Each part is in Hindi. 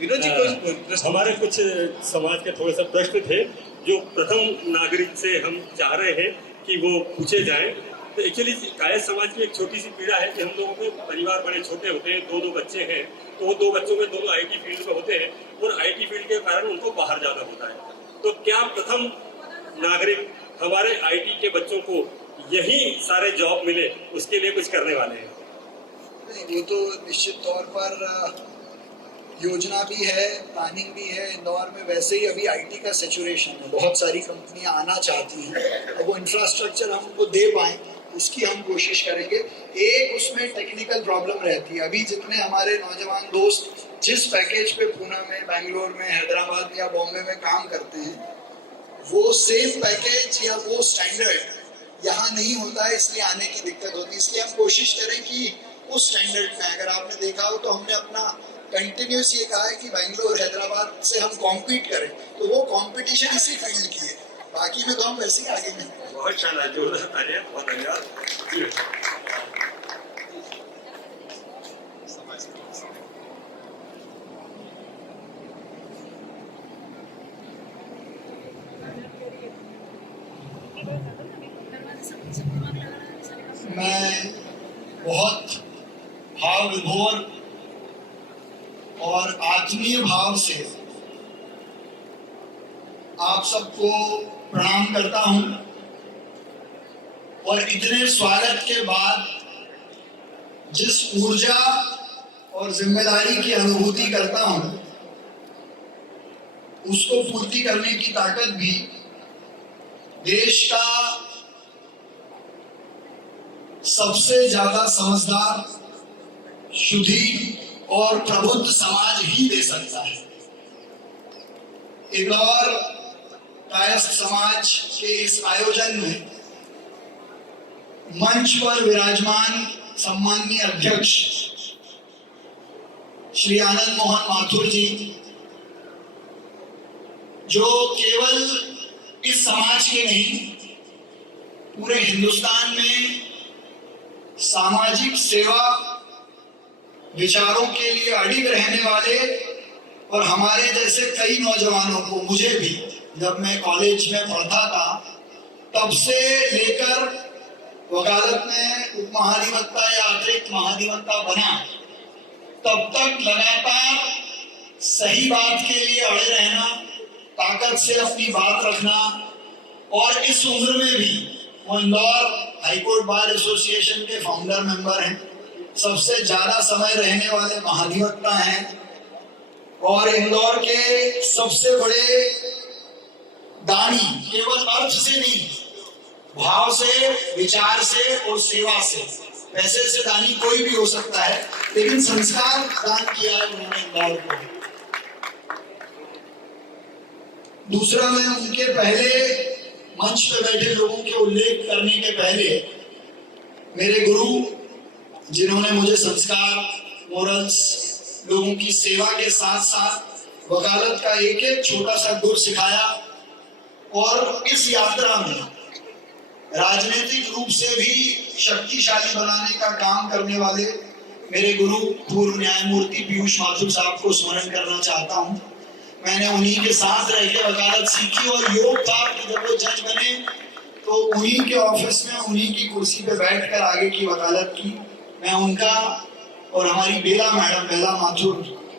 विनोद जी हमारे कुछ समाज के थोड़े से प्रश्न थे जो प्रथम नागरिक से हम चाह रहे हैं कि वो पूछे जाएं। तो एक्चुअली कायस्थ समाज की एक छोटी सी पीड़ा है कि हम लोगों के परिवार बड़े छोटे होते हैं, दो बच्चे हैं, तो वो दो बच्चों में दोनों आईटी फील्ड में होते हैं और आईटी फील्ड के कारण उनको बाहर जाना होता है। तो क्या प्रथम नागरिक हमारे आईटी के बच्चों को यही सारे जॉब मिले, उसके लिए कुछ करने वाले हैं? वो तो निश्चित तौर पर योजना भी है, प्लानिंग भी है। इंदौर में वैसे ही अभी आईटी का सैचुरेशन है, बहुत सारी कंपनियां आना चाहती हैं। अब वो इंफ्रास्ट्रक्चर हम उनको दे पाएं उसकी हम कोशिश करेंगे। एक उसमें टेक्निकल प्रॉब्लम रहती है। अभी जितने हमारे नौजवान दोस्त जिस पैकेज पे पुणे में, बैंगलोर में, हैदराबाद या बॉम्बे में काम करते हैं, वो सेम पैकेज या वो स्टैंडर्ड यहाँ नहीं होता है, इसलिए आने की दिक्कत होती है। इसलिए हम कोशिश करें कि उस स्टैंडर्ड में, अगर आपने देखा हो तो हमने अपना कंटिन्यूस ये कहा है कि बैंगलोर, हैदराबाद से हम कॉम्पीट करें, तो वो कंपटीशन इसी फील्ड की है, बाकी में तो हम वैसे ही आगे नहीं। बहुत शानदार, जोरदार तालियां, बहुत धन्यवाद। मैं बहुत भाव विभोर और आत्मीय भाव से आप सबको प्रणाम करता हूं और इतने स्वागत के बाद जिस ऊर्जा और जिम्मेदारी की अनुभूति करता हूं, उसको पूर्ति करने की ताकत भी देश का सबसे ज्यादा समझदार, शुद्धि और प्रबुद्ध समाज ही दे सकता है। इंदौर कायस्थ समाज के इस आयोजन में मंच पर विराजमान सम्माननीय अध्यक्ष श्री आनंद मोहन माथुर जी, जो केवल इस समाज के नहीं पूरे हिंदुस्तान में सामाजिक सेवा विचारों के लिए अडिग रहने वाले, और हमारे जैसे कई नौजवानों को, मुझे भी जब मैं कॉलेज में पढ़ता था तब से लेकर वकालत में उप महाधिवक्ता या अतिरिक्त महाधिवक्ता बना, तब तक लगातार सही बात के लिए अड़े रहना, ताकत से अपनी बात रखना, और इस उम्र में भी वो इंदौर हाईकोर्ट बार एसोसिएशन के फाउंडर मेंबर हैं, सबसे ज्यादा समय रहने वाले महाधिवक्ता हैं, और इंदौर के सबसे बड़े दानी, केवल अर्थ से नहीं, भाव से, विचार से और सेवा से। पैसे से दानी कोई भी हो सकता है, लेकिन संस्कार दान किया है उन्होंने इंदौर को। दूसरा, मैं उनके पहले मंच पे बैठे लोगों के उल्लेख करने के पहले मेरे गुरु, जिन्होंने मुझे संस्कार, मोरल्स, लोगों की सेवा के साथ साथ वकालत का एक एक छोटा सा गुर सिखाया, और इस यात्रा में राजनीतिक रूप से भी शक्तिशाली बनाने का काम करने वाले मेरे गुरु पूर्व न्यायमूर्ति पीयूष माथुर साहब को स्मरण करना चाहता हूं। मैंने उन्हीं के साथ रह के वकालत सीखी, और योग था कि जब वो जज बने तो उन्हीं के ऑफिस में, उन्हीं की कुर्सी पे बैठकर आगे की वकालत की। मैं उनका और हमारी बेला मैडम, बेला माथुर,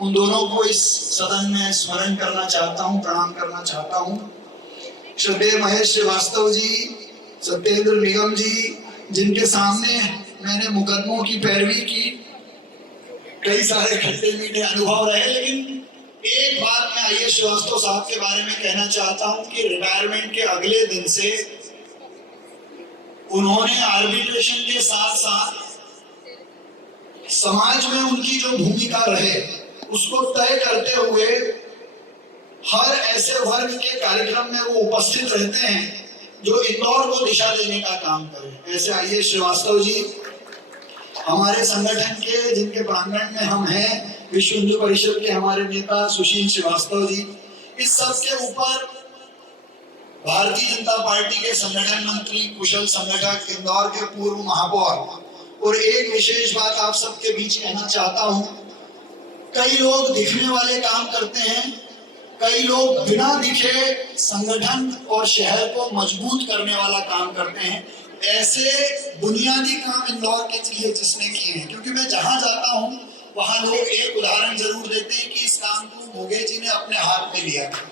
उन दोनों को इस सदन में स्मरण करना चाहता हूं, प्रणाम करना चाहता हूं। श्रद्धेय महेश श्रीवास्तव जी, सत्येंद्र निगम जी, जिनके सामने मैंने मुकदमों की पैरवी की, कई सारे खट्टे मीठे अनुभव रहे, लेकिन एक बात मैं आईएएस श्रीवास्तव साहब के बारे में कहना चाहता हूं कि रिटायरमेंट के अगले दिन से उन्होंने आर्बिट्रेशन के साथ साथ समाज में उनकी जो भूमिका रहे उसको तय करते हुए हर ऐसे वर्ग के कार्यक्रम में वो उपस्थित रहते हैं जो इंदौर को दिशा देने का काम करे। ऐसे आईएएस श्रीवास्तव जी हमारे संगठन के, जिनके प्रांगण में हम हैं, विश्व हिंदू परिषद के हमारे नेता सुशील श्रीवास्तव जी, इस सब के ऊपर भारतीय जनता पार्टी के संगठन मंत्री, कुशल संगठक, इंदौर के पूर्व महापौर। और एक विशेष बात आप सबके बीच कहना चाहता हूं, कई लोग दिखने वाले काम करते हैं, कई लोग बिना दिखे संगठन और शहर को मजबूत करने वाला काम करते हैं। ऐसे बुनियादी काम इंदौर के लिए जिसने किए हैं, क्योंकि मैं जहां जाता हूं वहां लोग एक उदाहरण जरूर देते हैं कि इस काम को मोगे जी ने अपने हाथ में लिया था।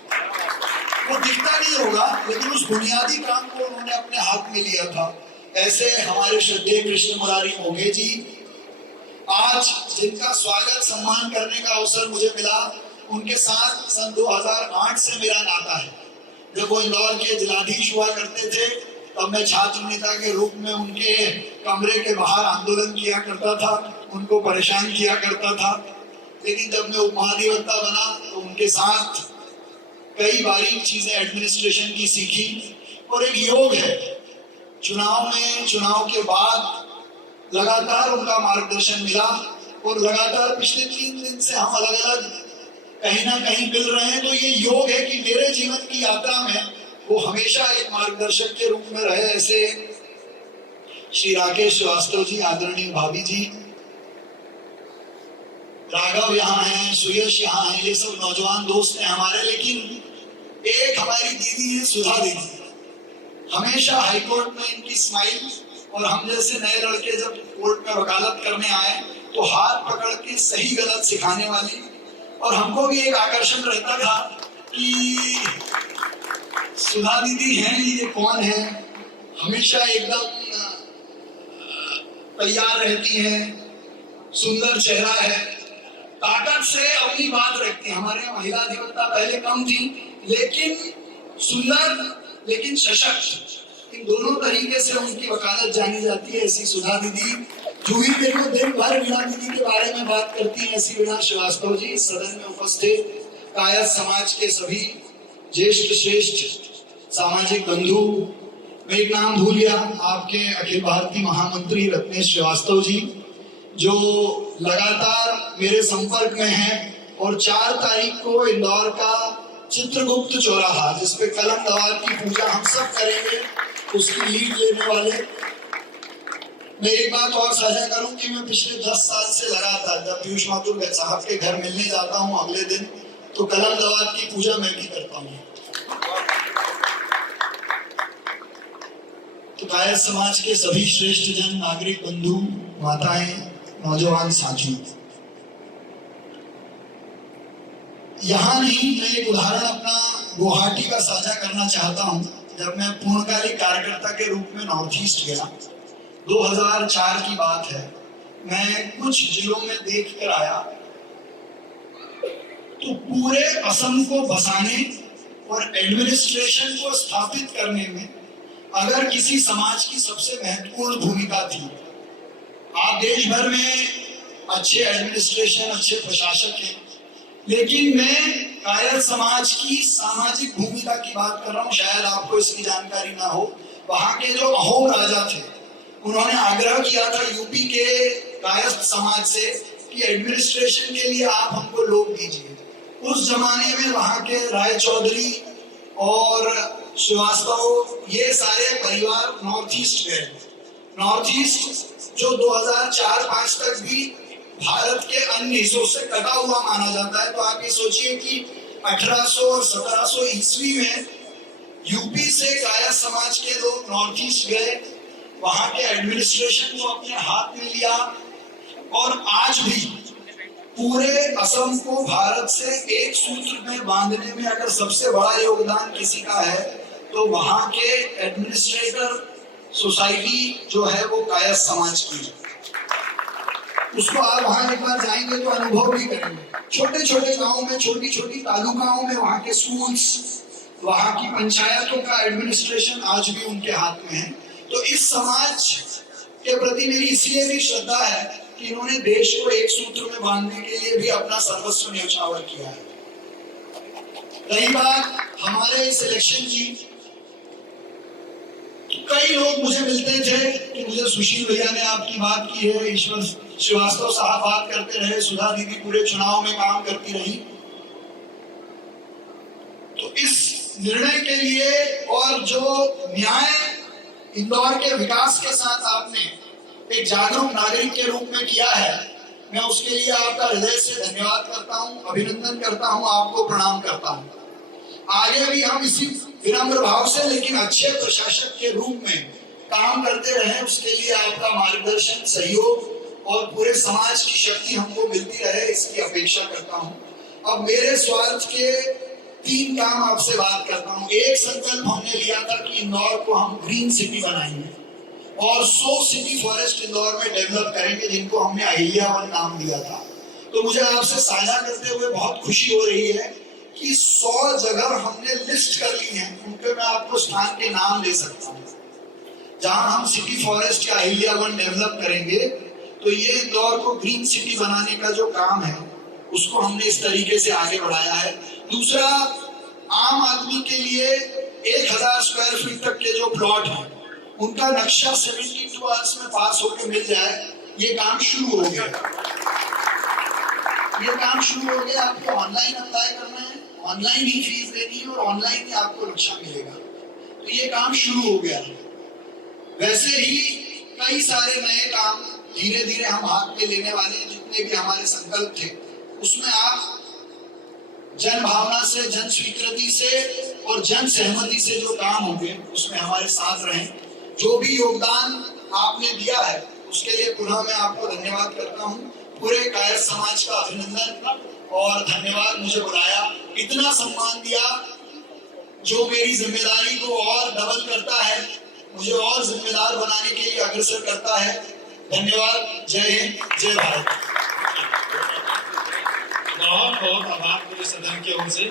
वो दिखता नहीं होगा, लेकिन उस बुनियादी काम को उन्होंने अपने हाथ में लिया था। ऐसे हमारे श्रद्धेय कृष्ण मुरारी मोगे जी, आज जिनका स्वागत सम्मान करने का अवसर मुझे मिला, उनके साथ सन 2008 से मेरा नाता है। जब वो इंदौर के जिलाधीश हुआ करते थे, तब मैं छात्र नेता के रूप में उनके कमरे के बाहर आंदोलन किया करता था, उनको परेशान किया करता था। लेकिन जब मैं उप महाधिवक्ता बना तो उनके साथ कई बारीक चीजें एडमिनिस्ट्रेशन की सीखी। और एक योग है, चुनाव में, चुनाव के बाद लगातार उनका मार्गदर्शन मिला, और लगातार पिछले 3 दिन से हम अलग अलग कहीं ना कहीं मिल रहे हैं। तो ये योग है कि मेरे जीवन की यात्रा में वो हमेशा एक मार्गदर्शक के रूप में रहे। ऐसे श्री राकेश श्रीवास्तव जी, आदरणीय भाभी जी, राघव यहाँ हैं, सुयश यहाँ हैं, ये सब नौजवान दोस्त हैं हमारे। लेकिन एक हमारी दीदी है सुधा दीदी, हमेशा हाईकोर्ट में इनकी स्माइल, और हम जैसे नए लड़के जब कोर्ट में वकालत करने आए तो हाथ पकड़ के सही गलत सिखाने वाली। और हमको भी एक आकर्षण रहता था कि सुधा दीदी हैं, ये कौन है, हमेशा एकदम तैयार रहती हैं, सुंदर चेहरा है, ताकत से अपनी बात रखती है। हमारे यहाँ महिला अधिवक्ता पहले कम थी, लेकिन सुंदर लेकिन सशक्त, इन दोनों तरीके से उनकी वकालत जानी जाती है। ऐसी सुधा दीदी, जूही मेरे को दिन भर वीणा दीदी के बारे में बात करती है। ऐसी वीणा श्रीवास्तव जी, सदन में उपस्थित कायस्थ समाज के सभी ज्येष्ठ श्रेष्ठ सामाजिक बंधु, मैं एक नाम भूल गया, आपके अखिल भारतीय महामंत्री रत्नेश श्रीवास्तव जी, जो लगातार मेरे संपर्क में हैं। और 4 तारीख को इंदौर का चित्रगुप्त चौराहा, जिसपे कलम दवार की पूजा हम सब करेंगे, उसकी लीड लेने वाले। मैं एक बात और साझा करूं कि मैं पिछले 10 साल से लगातार जब पीयूष माथुर साहब के घर मिलने जाता हूं अगले दिन, तो कलम दवार की पूजा मैं भी करता हूं। तो कायस्थ समाज के सभी श्रेष्ठ जन, नागरिक बंधु, माताएं, नौजवान साथी, यहाँ नहीं, मैं एक उदाहरण अपना गुवाहाटी का साझा करना चाहता हूँ। जब मैं पूर्णकालिक कार्यकर्ता के रूप में नॉर्थ ईस्ट गया, 2004 की बात है, मैं कुछ जिलों में देख कर आया तो पूरे असम को बसाने और एडमिनिस्ट्रेशन को स्थापित करने में अगर किसी समाज की सबसे महत्वपूर्ण भूमिका थी। आप देश भर में अच्छे एडमिनिस्ट्रेशन, अच्छे प्रशासक हैं, लेकिन मैं कायस्थ समाज की सामाजिक भूमिका की बात कर रहा हूँ। शायद आपको इसकी जानकारी ना हो। वहां के जो अहोम राजा थे, उन्होंने आग्रह किया था यूपी के कायस्थ समाज से कि एडमिनिस्ट्रेशन के लिए आप हमको लोग दीजिए। उस जमाने में वहां के राय चौधरी और श्रीवास्तव, ये सारे परिवार नॉर्थ ईस्ट गए। नॉर्थ ईस्ट जो 2004-5 तक भी भारत के अन्य हिस्सों से कटा हुआ माना जाता है। तो आप ये सोचिए कि 1800 और 1700 ईस्वी में यूपी से कायस्थ समाज के लोग नॉर्थ ईस्ट गए, वहां के एडमिनिस्ट्रेशन को अपने हाथ में लिया, और आज भी पूरे असम को भारत से एक सूत्र में बांधने में अगर सबसे बड़ा योगदान किसी का है तो वहां के एडमिनिस्ट्रेटर सोसाइटी जो है वो कायस्थ समाज की है। उसको आप वहां एक बार जाएंगे तो अनुभव भी करेंगे। छोटे छोटे गांवों में, छोटी छोटी तालुकाओं में वहां के स्कूल्स, वहां की पंचायतों का एडमिनिस्ट्रेशन आज भी उनके हाथ में है। तो इस समाज के प्रति मेरी इसलिए भी श्रद्धा है कि इन्होंने देश को एक सूत्र में बांधने के लिए भी अपना सर्वस्व न्यौछावर किया है। रही बात हमारे इस इलेक्शन की, कई लोग मुझे मिलते थे कि मुझे सुशील भैया ने आपकी बात की है, ईश्वर श्रीवास्तव साहब बात करते रहे, सुधा दीदी पूरे चुनाव में काम करती रही। तो इस निर्णय के लिए और जो न्याय इंदौर के विकास के साथ आपने एक जागरूक नागरिक के रूप में किया है, मैं उसके लिए आपका हृदय से धन्यवाद करता हूँ, अभिनंदन करता हूँ, आपको प्रणाम करता हूँ। आगे भी हम इसी विनम्र भाव से लेकिन अच्छे प्रशासक के रूप में काम करते रहे, उसके लिए आपका मार्गदर्शन, सहयोग और पूरे समाज की शक्ति हमको मिलती रहे, इसकी अपेक्षा करता हूँ। अब मेरे स्वार्थ के 3 काम आपसे बात करता हूँ। एक संकल्प हमने लिया था कि इंदौर को हम ग्रीन सिटी बनाएंगे और 100 सिटी फॉरेस्ट इंदौर में डेवलप करेंगे, जिनको हमने अहिल्यावन नाम दिया था। तो मुझे आपसे साझा करते हुए बहुत खुशी हो रही है कि 100 जगह हमने लिस्ट कर ली है, उनके मैं आपको स्थान के नाम दे सकता हूँ जहां हम सिटी फॉरेस्ट या अहिल्यावन डेवलप करेंगे। तो ये इंदौर को ग्रीन सिटी बनाने का जो काम है उसको हमने इस तरीके से आगे बढ़ाया है। दूसरा, आम आदमी के लिए 1000 स्क्वायर फीट तक के जो प्लॉट हैं उनका नक्शा 72 आवर्स में पास होकर मिल जाए, ये काम शुरू हो गया। ये काम शुरू हो गया। आपको ऑनलाइन अप्लाई करना है, ऑनलाइन ही फीस देनी है और ऑनलाइन ही आपको नक्शा मिलेगा। तो ये काम शुरू हो गया है। वैसे ही कई सारे नए काम धीरे धीरे हम हाथ में लेने वाले हैं। जितने भी हमारे संकल्प थे उसमें आप जन भावना से, जन स्वीकृति से और जन सहमति से जो काम होंगे उसमें हमारे साथ रहें। जो भी योगदान आपने दिया है उसके लिए पुनः मैं आपको धन्यवाद करता हूँ। पूरे कायस्थ समाज का अभिनंदन और धन्यवाद। मुझे बुलाया, इतना सम्मान दिया जो मेरी जिम्मेदारी को और डबल करता है, मुझे और जिम्मेदार बनाने के लिए अग्रसर करता है। धन्यवाद। जय हिंद, जय भारत। बहुत बहुत आभार पूरे सदन की ओर से।